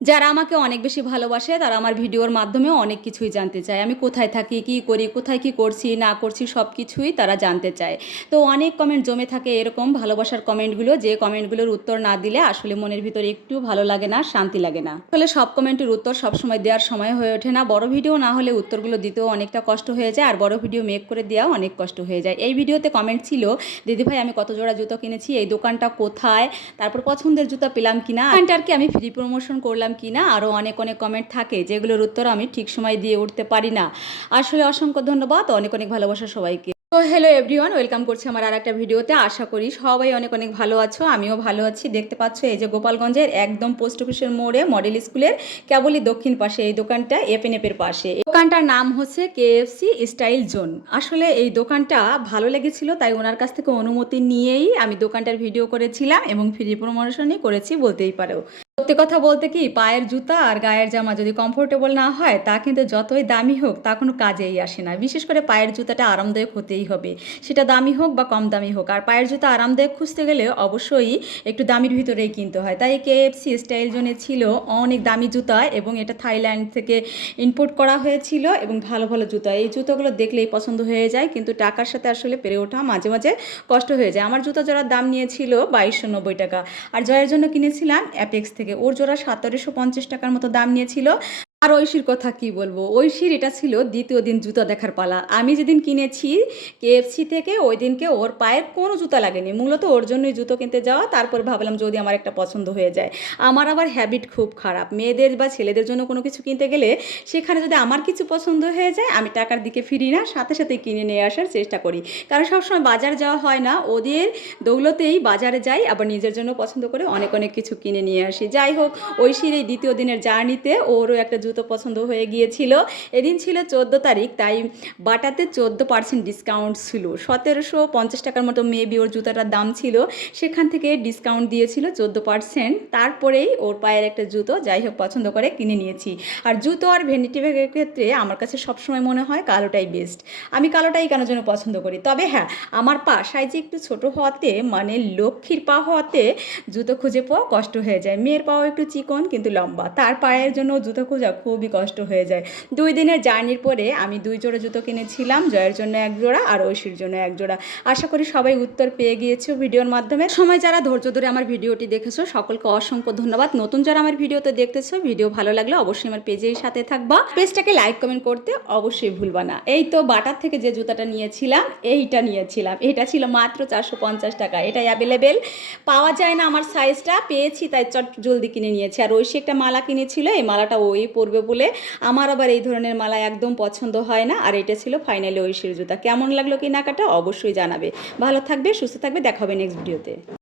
যারা আমাকে অনেক বেশি ভালোবাসে তারা আমার ভিডিওর মাধ্যমেও অনেক কিছুই জানতে চায়। আমি কোথায় থাকি, কি করি, কোথায় কি করছি না করছি সব কিছুই তারা জানতে চায়। তো অনেক কমেন্ট জমে থাকে এরকম ভালোবাসার কমেন্টগুলো, যে কমেন্টগুলোর উত্তর না দিলে আসলে মনের ভিতরে একটু ভালো লাগে না, শান্তি লাগে না। আসলে সব কমেন্টের উত্তর সবসময় দেওয়ার সময় হয়ে ওঠে না। বড় ভিডিও না হলে উত্তরগুলো দিতেও অনেকটা কষ্ট হয়ে যায়, আর বড় ভিডিও মেক করে দেওয়াও অনেক কষ্ট হয়ে যায়। এই ভিডিওতে কমেন্ট ছিল, দিদিভাই আমি কত জোড়া জুতো কিনেছি, এই দোকানটা কোথায়, তারপর পছন্দের জুতো পেলাম কিনা, আর কি আমি ফ্রি প্রমোশন করলাম কিনা, আরও অনেক অনেক কমেন্ট থাকে যেগুলোর উত্তর আমি ঠিক সময় দিয়ে উঠতে পারি না। আসলে অসংখ্য ধন্যবাদ, অনেক অনেক ভালোবাসা সবাইকে। তো হ্যালো এভরিওয়ান, ওয়েলকাম করছি আমার আর একটা ভিডিওতে। আশা করি সবাই অনেক অনেক ভালো আছো, আমিও ভালো আছি। দেখতে পাচ্ছ এই যে গোপালগঞ্জের একদম পোস্ট অফিসের মোড়ে মডেল স্কুলের কেবলই দক্ষিণ পাশে এই দোকানটা, এপের পাশে। এই দোকানটার নাম হচ্ছে কেএফসি স্টাইল জোন। আসলে এই দোকানটা ভালো লেগেছিল, তাই ওনার কাছ থেকে অনুমতি নিয়েই আমি দোকানটার ভিডিও করেছিলাম এবং ফ্রি প্রমোশনই করেছি বলতেই পারো। সত্যি কথা বলতে কি, পায়ের জুতা আর গায়ের জামা যদি কমফোর্টেবল না হয় তা কিন্তু যতই দামি হোক তা কোনো কাজেই আসে না। বিশেষ করে পায়ের জুতাটা আরামদায়ক হতেই হবে, সেটা দামি হোক বা কম দামি হোক। আর পায়ের জুতা আরামদায়ক খুঁজতে গেলে অবশ্যই একটু দামির ভিতরেই কিনতে হয়। তাই কেএফসি স্টাইল জোনে ছিল অনেক দামি জুতা, এবং এটা থাইল্যান্ড থেকে ইম্পোর্ট করা হয়েছিল, এবং ভালো ভালো জুতা। এই জুতোগুলো দেখলেই পছন্দ হয়ে যায়, কিন্তু টাকার সাথে আসলে পেরে ওঠা মাঝে মাঝে কষ্ট হয়ে যায়। আমার জুতা জোড়ার দাম নিয়েছিল 2290 টাকা, আর জয়ের জন্য কিনেছিলাম অ্যাপেক্স থেকে। ওর জোড়া 1750 টাকার মতো দাম নিয়েছিল। আর ঐশীর কথা কি বলবো, ঐশীর এটা ছিল দ্বিতীয় দিন জুতো দেখার পালা। আমি যেদিন কিনেছি কেএফসি থেকে, ওই দিনকে ওর পায়ের কোনো জুতা লাগেনি। মূলত ওর জন্যই জুতো কিনতে যাওয়া। তারপর ভাবলাম যদি আমার একটা পছন্দ হয়ে যায়। আমার আবার হ্যাবিট খুব খারাপ, মেয়েদের বা ছেলেদের জন্য কোনো কিছু কিনতে গেলে সেখানে যদি আমার কিছু পছন্দ হয়ে যায় আমি টাকার দিকে ফিরি না, সাথে সাথে কিনে নিয়ে আসার চেষ্টা করি। কারণ সবসময় বাজার যাওয়া হয় না, ওদের দৌলতেই বাজারে যাই, আবার নিজের জন্য পছন্দ করে অনেক অনেক কিছু কিনে নিয়ে আসি। যাই হোক, ঐশীর এই দ্বিতীয় দিনের জার্নিতে ওরও একটা জুতো পছন্দ হয়ে গিয়েছিল। এদিন ছিল 14 তারিখ, তাই বাটাতে 14% ডিসকাউন্ট ছিল। 1750 টাকার মতো মেবি ওর জুতাটার দাম ছিল, সেখান থেকে ডিসকাউন্ট দিয়েছিল 14%। তারপরেই ওর পায়ের একটা জুতো যাই হোক পছন্দ করে কিনে নিয়েছি। আর জুতো আর ভ্যানিটি ব্যাগের ক্ষেত্রে আমার কাছে সবসময় মনে হয় কালোটাই বেস্ট। আমি কালোটাই কেন যেন পছন্দ করি। তবে হ্যাঁ, আমার পা সাইজে একটু ছোট হওয়াতে, মানে লক্ষ্মীর পা হওয়াতে জুতো খুঁজে পাওয়া কষ্ট হয়ে যায়। মেয়ের পাও একটু চিকন কিন্তু লম্বা, তার পায়ের জন্য জুতো খোঁজা খুবই কষ্ট হয়ে যায়। 2 দিনের জার্নির পরে আমি 2 জোড়া জুতো কিনেছিলাম, জয়ের জন্য 1 জোড়া আর ঐশীর জন্য 1 জোড়া। আশা করি সবাই উত্তর পেয়ে গিয়েছো ভিডিওর মাধ্যমে। সময় যারা ধৈর্য ধরে আমার ভিডিওটি দেখেছো সকলকে অসংখ্য ধন্যবাদ। নতুন যারা আমার ভিডিওতে দেখতেছো, ভিডিও ভালো লাগলে অবশ্যই আমার পেজের সাথে থাকবা, পেজটাকে লাইক কমেন্ট করতে অবশ্যই ভুলবা না। এই তো বাটার থেকে যে জুতাটা নিয়েছিলাম, এটা ছিল মাত্র 450 টাকা। এটা অ্যাভেলেবেল পাওয়া যায় না, আমার সাইজটা পেয়েছি তাই চট জলদি কিনে নিয়েছি। আর ঐশী একটা মালা কিনেছিল, এই মালাটা ওই পরবে বলে। আমার আবার এই ধরনের মালা একদম পছন্দ হয় না। আর এটা ছিল ফাইনালি ঐশীর জুতা। কেমন লাগলো কেনাকাটা অবশ্যই জানাবে। ভালো থাকবে, সুস্থ থাকবে, দেখা হবে নেক্সট ভিডিওতে।